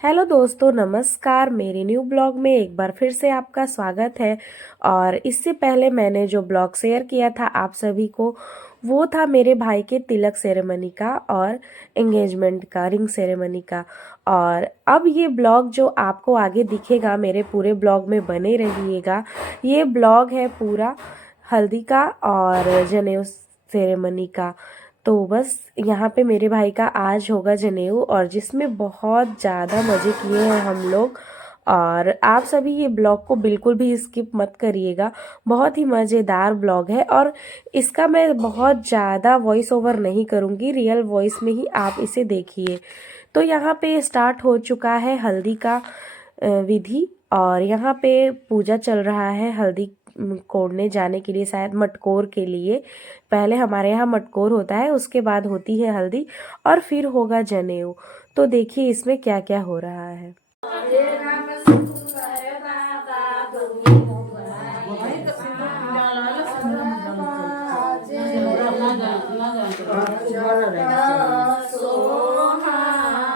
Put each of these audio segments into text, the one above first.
Hello दोस्तों, नमस्कार। मेरे न्यू ब्लॉग में एक बार फिर से आपका स्वागत है। और इससे पहले मैंने जो ब्लॉग शेयर किया था आप सभी को, वो था मेरे भाई के तिलक सेरेमनी का और एंगेजमेंट का, रिंग सेरेमनी का। और अब ये ब्लॉग जो आपको आगे दिखेगा, मेरे पूरे ब्लॉग में बने रहिएगा। ये ब्लॉग है पूरा हल्दी का और जनेऊ सेरेमनी का। तो बस यहाँ पे मेरे भाई का आज होगा जनेऊ, और जिसमें बहुत ज़्यादा मज़े किए हैं हम लोग। और आप सभी ये ब्लॉग को बिल्कुल भी स्किप मत करिएगा, बहुत ही मज़ेदार ब्लॉग है। और इसका मैं बहुत ज़्यादा वॉइस ओवर नहीं करूँगी, रियल वॉइस में ही आप इसे देखिए। तो यहाँ पे स्टार्ट हो चुका है हल्दी का विधि, और यहाँ पे पूजा चल रहा है हल्दी कोड़ने जाने के लिए, शायद मटकोर के लिए। पहले हमारे यहाँ मटकोर होता है, उसके बाद होती है हल्दी, और फिर होगा जनेऊ। तो देखिए इसमें क्या क्या हो रहा है।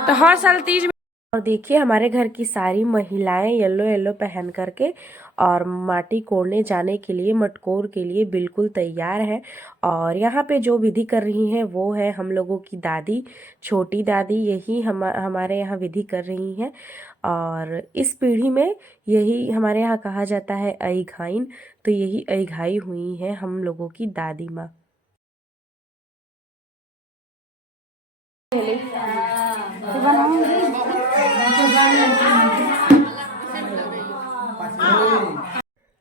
तो हर साल तीज और देखिए हमारे घर की सारी महिलाएं येलो येलो पहन करके और माटी कोड़ने जाने के लिए, मटकोर के लिए बिल्कुल तैयार है। और यहाँ पे जो विधि कर रही हैं वो है हम लोगों की दादी, छोटी दादी, यही हमारे यहाँ विधि कर रही हैं। और इस पीढ़ी में यही हमारे यहाँ कहा जाता है अईघाइन। तो यही अईघाई हुई है हम लोगों की दादी माँ।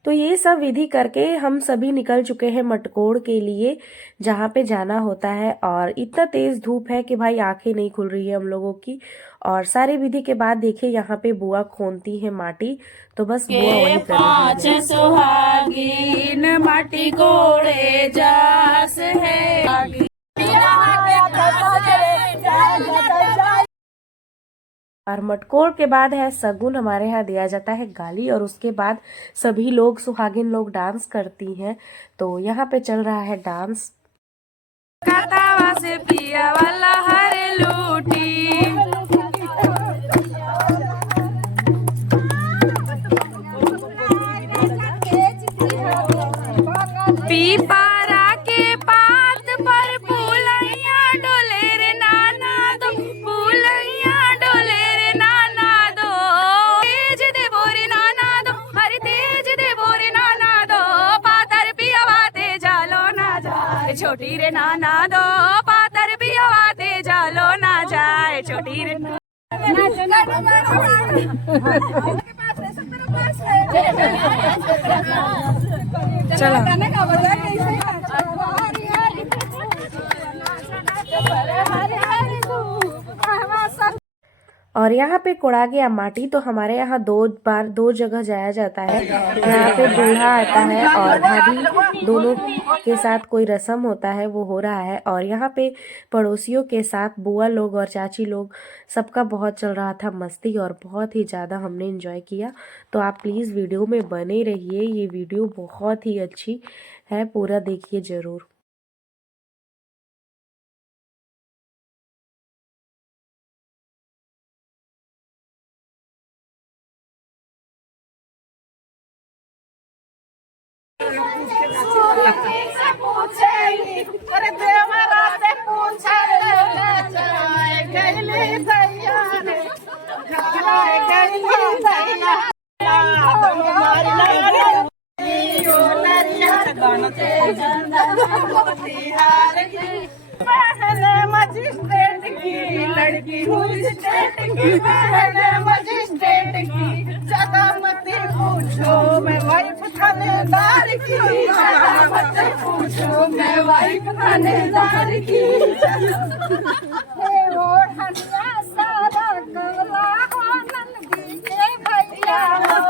तो ये सब विधि करके हम सभी निकल चुके हैं मटकोड़ के लिए, जहाँ पे जाना होता है। और इतना तेज धूप है कि भाई आंखें नहीं खुल रही है हम लोगों की। और सारी विधि के बाद देखिए यहाँ पे बुआ खोनती है माटी। तो बस बुआ वही कर रही है। सुहागिन माटी कोड़े जास है। और मटकोर के बाद है सगुन, हमारे यहाँ दिया जाता है गाली। और उसके बाद सभी लोग, सुहागिन लोग, डांस करती हैं। तो यहाँ पे चल रहा है डांस। कतावा से पिया वाला हर लूटी, पीपारा के पात पर पुलैया डोले रे नाना दो, पुलैया डोले रे नाना दो। तेज दे बोरे नाना दो, हरि तेज दे बोरे नाना दो। पातर पियावाते जालो ना जाए, छोटी रे नाना दो। पातर पियावाते जालो ना जाए, छोटी रे और यहाँ पे कोड़ा गया माटी। तो हमारे यहाँ दो जगह जाया जाता है। यहाँ पे दूल्हा आता है और भाभी, दोनों के साथ कोई रस्म होता है, वो हो रहा है। और यहाँ पे पड़ोसियों के साथ बुआ लोग और चाची लोग, सबका बहुत चल रहा था मस्ती, और बहुत ही ज़्यादा हमने एंजॉय किया। तो आप प्लीज़ वीडियो में बने रहिए, ये वीडियो बहुत ही अच्छी है, पूरा देखिए ज़रूर। मजिस्ट्रेट की लड़की हुई, स्टेट की बहन मजिस्ट्रेट की। ज्यादा मत पूछो मैं वाइफ थानेदार की, ज्यादा मत पूछो मैं वाइफ थानेदार की। ओढ़निया सारा कवला हो नंदी के भैया हो,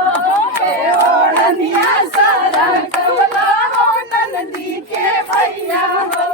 ओढ़निया सारा कवला हो नंदी के भैया हो।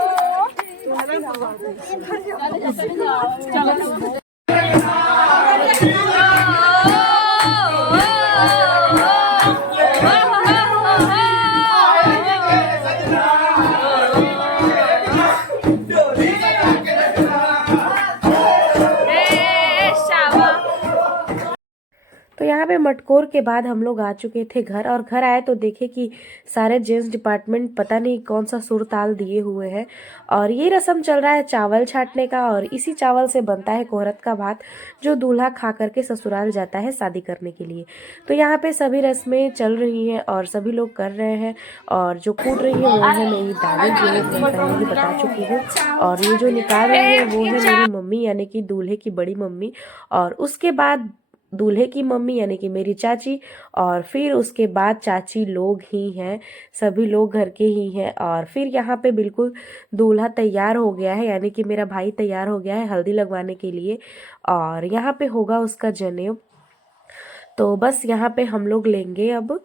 तो यहाँ पे मटकोर के बाद हम लोग आ चुके थे घर, और घर आए तो देखे कि सारे जेंट्स डिपार्टमेंट पता नहीं कौन सा सुर ताल दिए हुए हैं, और ये रस्म चल रहा है चावल छाटने का, और इसी चावल से बनता है कोहरत का भात जो दूल्हा खा करके ससुराल जाता है शादी करने के लिए। तो यहाँ पे सभी रस्में चल रही हैं और सभी लोग कर रहे हैं, और जो कूट रही है वो है मेरी दादी जो मैं पहले ही बता चुकी हूँ, और ये जो निकाल रही है वो है मेरी मम्मी यानी कि दूल्हे की बड़ी मम्मी, और उसके बाद दूल्हे की मम्मी यानी कि मेरी चाची, और फिर उसके बाद चाची लोग ही हैं, सभी लोग घर के ही हैं। और फिर यहाँ पे बिल्कुल दूल्हा तैयार हो गया है यानी कि मेरा भाई तैयार हो गया है हल्दी लगवाने के लिए, और यहाँ पे होगा उसका जनेऊ। तो बस यहाँ पे हम लोग लेंगे अब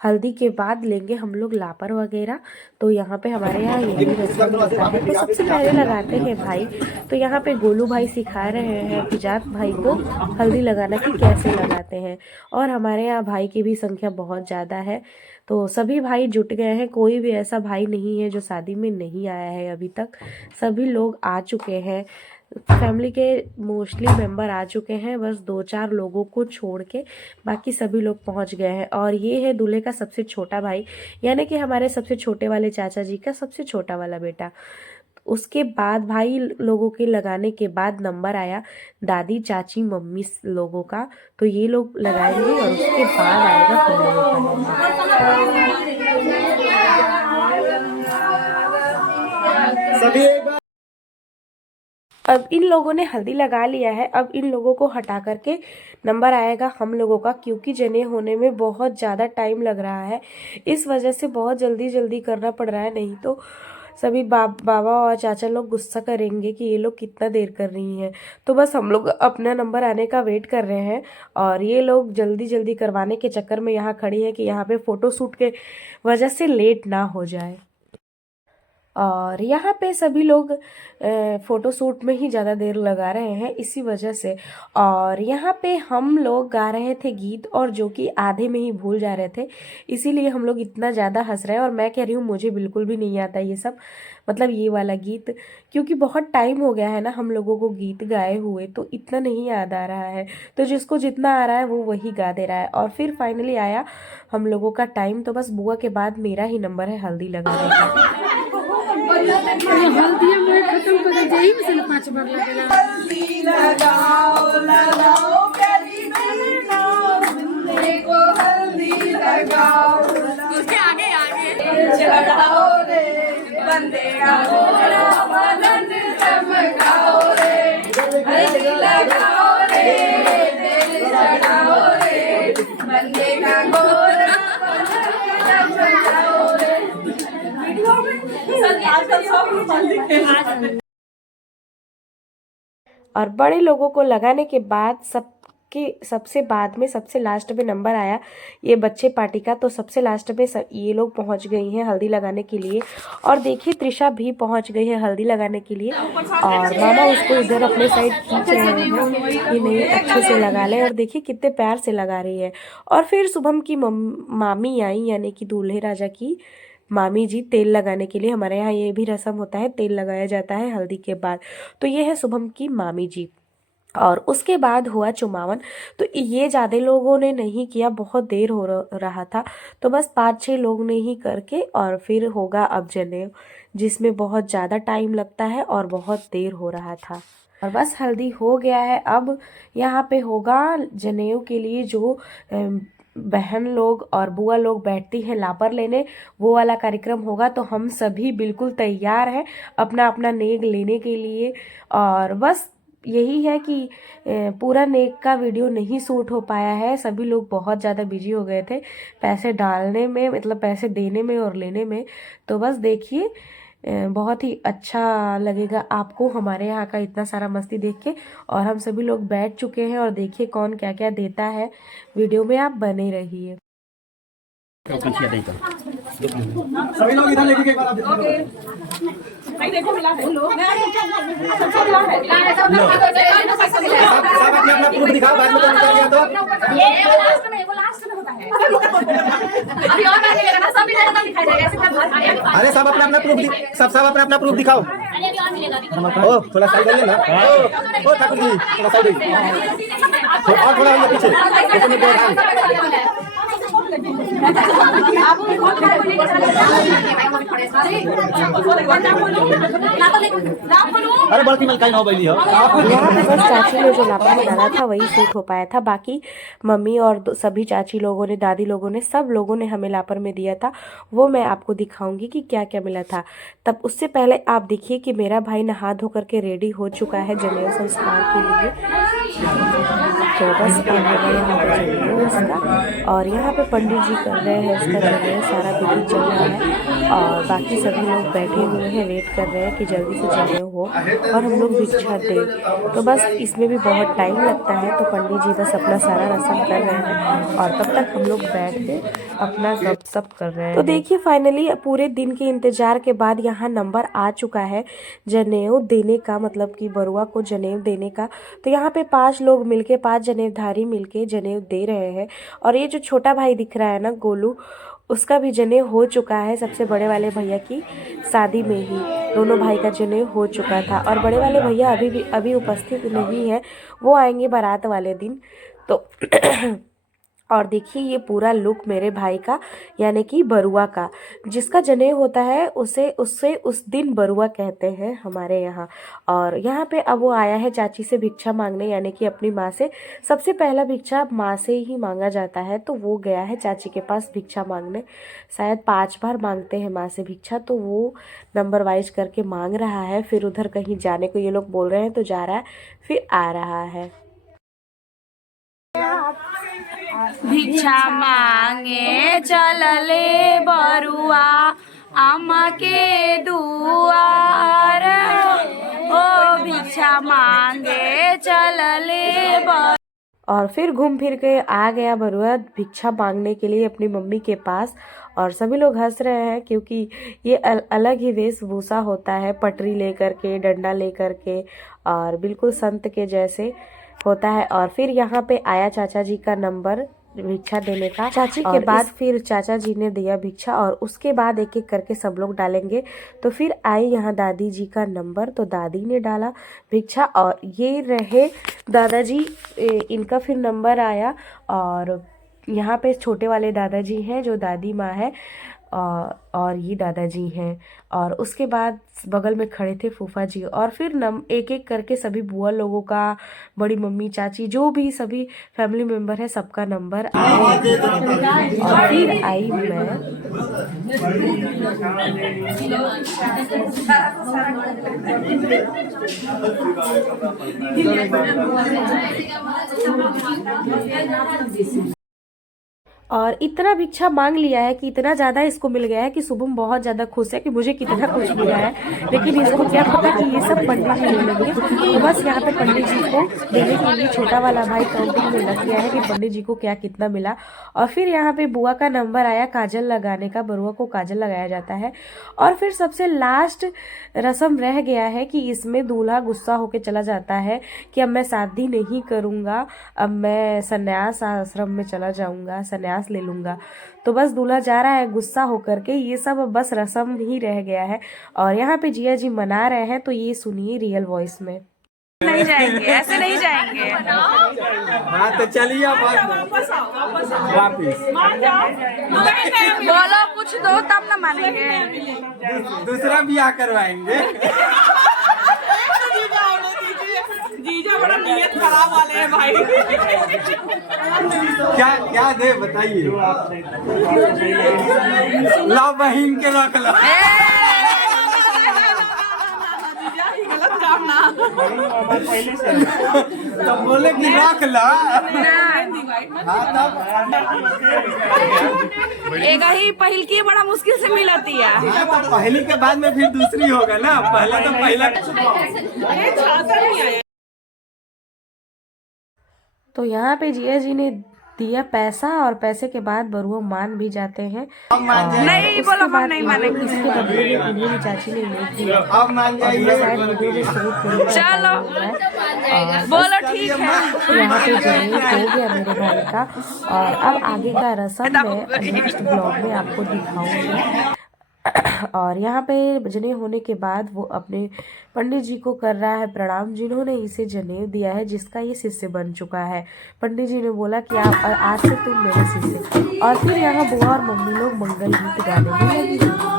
हल्दी के बाद लेंगे हम लोग लापर वगैरह। तो यहाँ पे हमारे यहाँ यही रस्म होता है। तो सबसे पहले लगाते हैं भाई। तो यहाँ पे गोलू भाई सिखा रहे हैं फिजात भाई को हल्दी लगाना कि कैसे लगाते हैं, और हमारे यहाँ भाई की भी संख्या बहुत ज़्यादा है, तो सभी भाई जुट गए हैं। कोई भी ऐसा भाई नहीं है जो शादी में नहीं आया है अभी तक, सभी लोग आ चुके हैं। फैमिली के मोस्टली मेंबर आ चुके हैं, बस 2-4 लोगों को छोड़ के बाकी सभी लोग पहुंच गए हैं। और ये है दूल्हे का सबसे छोटा भाई यानी कि हमारे सबसे छोटे वाले चाचा जी का सबसे छोटा वाला बेटा। उसके बाद भाई लोगों के लगाने के बाद नंबर आया दादी चाची मम्मी लोगों का, तो ये लोग लगाएंगे और उसके बाद आएगा हम लोगों का। अब इन लोगों ने हल्दी लगा लिया है, अब इन लोगों को हटा करके नंबर आएगा हम लोगों का, क्योंकि जने होने में बहुत ज़्यादा टाइम लग रहा है, इस वजह से बहुत जल्दी जल्दी करना पड़ रहा है, नहीं तो सभी बाबा और चाचा लोग गुस्सा करेंगे कि ये लोग कितना देर कर रही हैं। तो बस हम लोग अपना नंबर आने का वेट कर रहे हैं, और ये लोग जल्दी जल्दी करवाने के चक्कर में यहाँ खड़ी है कि यहाँ पे फ़ोटो शूट के वजह से लेट ना हो जाए। और यहाँ पे सभी लोग फ़ोटो शूट में ही ज़्यादा देर लगा रहे हैं इसी वजह से। और यहाँ पे हम लोग गा रहे थे गीत, और जो कि आधे में ही भूल जा रहे थे, इसीलिए हम लोग इतना ज़्यादा हंस रहे हैं। और मैं कह रही हूँ मुझे बिल्कुल भी नहीं आता ये सब, मतलब ये वाला गीत, क्योंकि बहुत टाइम हो गया है ना हम लोगों को गीत गाए हुए, तो इतना नहीं याद आ रहा है। तो जिसको जितना आ रहा है वो वही गा दे रहा है। और फिर फाइनली आया हम लोगों का टाइम, तो बस बुआ के बाद मेरा ही नंबर है हल्दी लगाने का। हल्दी में खत्म कर दे यही में 5 बार लगेगा। हल्दी लगाओ लगाओ प्यारी बहना देखो हल्दी लगाओ आगे आगे चढ़ाओ रे बंदे का गोरा मलन चमकाओ रे हल्दी लगाओ रे तेल चढ़ाओ रे बंदे का गोरा मलन चमकाओ रे। और बड़े लोगों को लगाने के बाद सबसे बाद में सबसे लास्ट में नंबर आया ये बच्चे पार्टी का, तो सबसे लास्ट में ये लोग पहुंच गई हैं हल्दी लगाने के लिए। और देखिए त्रिशा भी पहुंच गई है हल्दी लगाने के लिए, और मामा उसको इधर अपने साइड खींच रहे हैं कि नहीं अच्छे से लगा ले, और देखिए कितने प्यार से लगा रही है। और फिर शुभम की मामी आई यानी कि दूल्हे राजा की मामी जी तेल लगाने के लिए। हमारे यहाँ ये भी रस्म होता है, तेल लगाया जाता है हल्दी के बाद। तो ये है शुभम की मामी जी। और उसके बाद हुआ चुमावन। तो ये ज़्यादा लोगों ने नहीं किया, बहुत देर हो रहा था, तो बस 5-6 लोग ने ही करके, और फिर होगा अब जनेऊ, जिसमें बहुत ज़्यादा टाइम लगता है और बहुत देर हो रहा था। और बस हल्दी हो गया है, अब यहाँ पे होगा जनेऊ के लिए जो बहन लोग और बुआ लोग बैठती हैं लापर लेने, वो वाला कार्यक्रम होगा। तो हम सभी बिल्कुल तैयार हैं अपना अपना नेग लेने के लिए। और बस यही है कि पूरा नेक का वीडियो नहीं शूट हो पाया है, सभी लोग बहुत ज़्यादा बिजी हो गए थे पैसे डालने में, मतलब पैसे देने में और लेने में। तो बस देखिए बहुत ही अच्छा लगेगा आपको हमारे यहाँ का इतना सारा मस्ती देख के। और हम सभी लोग बैठ चुके हैं, और देखिए कौन क्या क्या देता है, वीडियो में आप बने रहिए। सभी लोग इधर लेके एक बार आप देखो सब अपना अपना प्रूफ दिखाओ, बाद में तो निकल गया तो ये लास्ट में होता है अभी और नहीं लगा ना, सभी अरे सब अपना अपना प्रूफ सब अपना अपना प्रूफ दिखाओ। ओ थोड़ा साइड ले लेना। ओ ठाकुर जी थोड़ा साइड और थोड़ा ये पीछे पीछे में ध्यान। अरे बड़की मलकाई ना बैली हो। यहाँ पे बस चाची ने जो लापा बनाना था वही सूट हो पाया था। बाकी मम्मी और सभी चाची लोगों ने, दादी लोगों ने, सब लोगों ने हमें लापर में दिया था। वो मैं आपको दिखाऊंगी कि क्या क्या मिला था। तब उससे पहले आप देखिए कि मेरा भाई नहा धो करके रेडी हो चुका है जनेऊ संस्कार के लिए। तो बस यहाँ पे जनेऊ उसका, और यहाँ पे पंडित जी कर रहे हैं उसका जनेऊ, सारा विधि चल रहा है और बाकी सभी लोग बैठे हुए हैं, वेट कर रहे हैं कि जल्दी से जनेऊ हो और हम लोग भिक्षा दें। तो बस इसमें भी बहुत टाइम लगता है, तो पंडित जी बस अपना सारा रस्म कर रहे हैं और तब तक हम लोग बैठ के अपना गपशप कर रहे हैं। तो देखिए फाइनली पूरे दिन के इंतजार के बाद यहाँ नंबर आ चुका है जनेऊ देने का, मतलब कि बरुआ को जनेऊ देने का। तो यहाँ पे 5 लोग मिलके, 5 जनेऊधारी मिलके जनेऊ दे रहे हैं। और ये जो छोटा भाई दिख रहा है ना गोलू, उसका भी जनेऊ हो चुका है। सबसे बड़े वाले भैया की शादी में ही दोनों भाई का जनेऊ हो चुका था और बड़े वाले भैया अभी उपस्थित नहीं है, वो आएंगे बारात वाले दिन। तो और देखिए ये पूरा लुक मेरे भाई का, यानी कि बरुआ का। जिसका जनेऊ होता है उससे उस दिन बरुआ कहते हैं हमारे यहाँ। और यहाँ पे अब वो आया है चाची से भिक्षा मांगने, यानी कि अपनी माँ से। सबसे पहला भिक्षा माँ से ही मांगा जाता है, तो वो गया है चाची के पास भिक्षा मांगने। शायद 5 बार मांगते हैं माँ से भिक्षा, तो वो नंबर वाइज करके मांग रहा है। फिर उधर कहीं जाने को ये लोग बोल रहे हैं तो जा रहा है, फिर आ रहा है। भिक्षा मांगे चलले बरुआ अम्मा के दुआर, ओ भिक्षा मांगे चलले बरुआ। और फिर घूम फिर के आ गया बरुआ भिक्षा मांगने के लिए अपनी मम्मी के पास। और सभी लोग हंस रहे हैं क्योंकि ये अलग ही वेशभूषा होता है, पटरी लेकर के, डंडा लेकर के, और बिल्कुल संत के जैसे होता है। और फिर यहाँ पे आया चाचा जी का नंबर भिक्षा देने का। चाची के बाद फिर चाचा जी ने दिया भिक्षा और उसके बाद एक एक करके सब लोग डालेंगे। तो फिर आई यहाँ दादी जी का नंबर, तो दादी ने डाला भिक्षा और ये रहे दादाजी, इनका फिर नंबर आया। और यहाँ पे छोटे वाले दादाजी हैं जो दादी माँ है, और ये दादाजी हैं। और उसके बाद बगल में खड़े थे फूफा जी। और फिर एक एक करके सभी बुआ लोगों का, बड़ी मम्मी, चाची, जो भी सभी फैमिली मेम्बर है, सबका नंबर आया। और फिर आई मैं। और इतना भिक्षा मांग लिया है कि इतना ज़्यादा इसको मिल गया है कि शुभम बहुत ज़्यादा खुश है कि मुझे कितना कुछ मिला है। लेकिन इसको क्या पता कि ये सब पंडित जी ले लेंगे। तो बस यहाँ पे पंडित जी को देने के लिए छोटा वाला भाई काउंटिंग में लग गया है कि पंडित जी को क्या कितना मिला। और फिर यहाँ पे बुआ का नंबर आया काजल लगाने का, बरुआ को काजल लगाया जाता है। और फिर सबसे लास्ट रस्म रह गया है कि इसमें दूल्हा गुस्सा होके चला जाता है कि अब मैं शादी नहीं करूँगा, अब मैं संन्यास आश्रम में चला जाऊँगा, संन्यास ले लूंगा। तो बस दूल्हा जा रहा है गुस्सा होकर के। ये सब बस रस्म ही रह गया है और यहाँ पे जिया जी मना रहे हैं, तो ये सुनिए रियल वॉइस में। नहीं जाएंगे, ऐसे नहीं जाएंगे। हाँ तो चलिए वापस बोलो कुछ दो तब ना मानेंगे। दूसरा ब्याह करवाएंगे। जीजा बड़ा नियत खराब वाले हैं भाई। क्या क्या दे बताइए। ला बहन के रख लो। गलत काम ना। तो बोले कि रख ला। एक ही पहिल की बड़ा मुश्किल से मिलती है। हाँ, तो पहली के बाद में फिर दूसरी होगा ना, पहला तो पहला। छाता नहीं आया। तो यहाँ पे जिया जी ने दिया पैसा और पैसे के बाद बरुआ मान भी जाते हैं। नहीं बोलो, हम नहीं मानेंगे। इसके बदले में उन्हें भी चाची ने इमेज दिया अब मान और ये जाइए। शायद वीडियो में शूट नहीं कर चलो। पाई है। बोलो ठीक है। यहाँ पे जनेऊ हो गया मेरे भाई का और अब आगे का रस्म मैं नेक्स्ट ब्लॉग में आपको दिखाऊंगी। और यहाँ पे जनेऊ होने के बाद वो अपने पंडित जी को कर रहा है प्रणाम, जिन्होंने इसे जनेऊ दिया है, जिसका ये शिष्य बन चुका है। पंडित जी ने बोला कि आप आज से तुम मेरे शिष्य। और फिर यहाँ बुआ और मम्मी लोग मंगल गीत गाने में लगी हुई।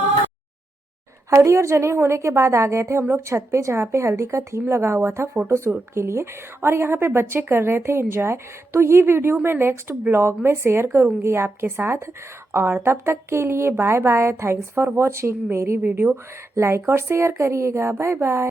हल्दी और जनेऊ होने के बाद आ गए थे हम लोग छत पे, जहाँ पे हल्दी का थीम लगा हुआ था फोटो शूट के लिए और यहाँ पे बच्चे कर रहे थे एंजॉय। तो ये वीडियो मैं नेक्स्ट ब्लॉग में शेयर करूँगी आपके साथ। और तब तक के लिए bye bye, thanks for watching. मेरी वीडियो लाइक और शेयर करिएगा। Bye bye.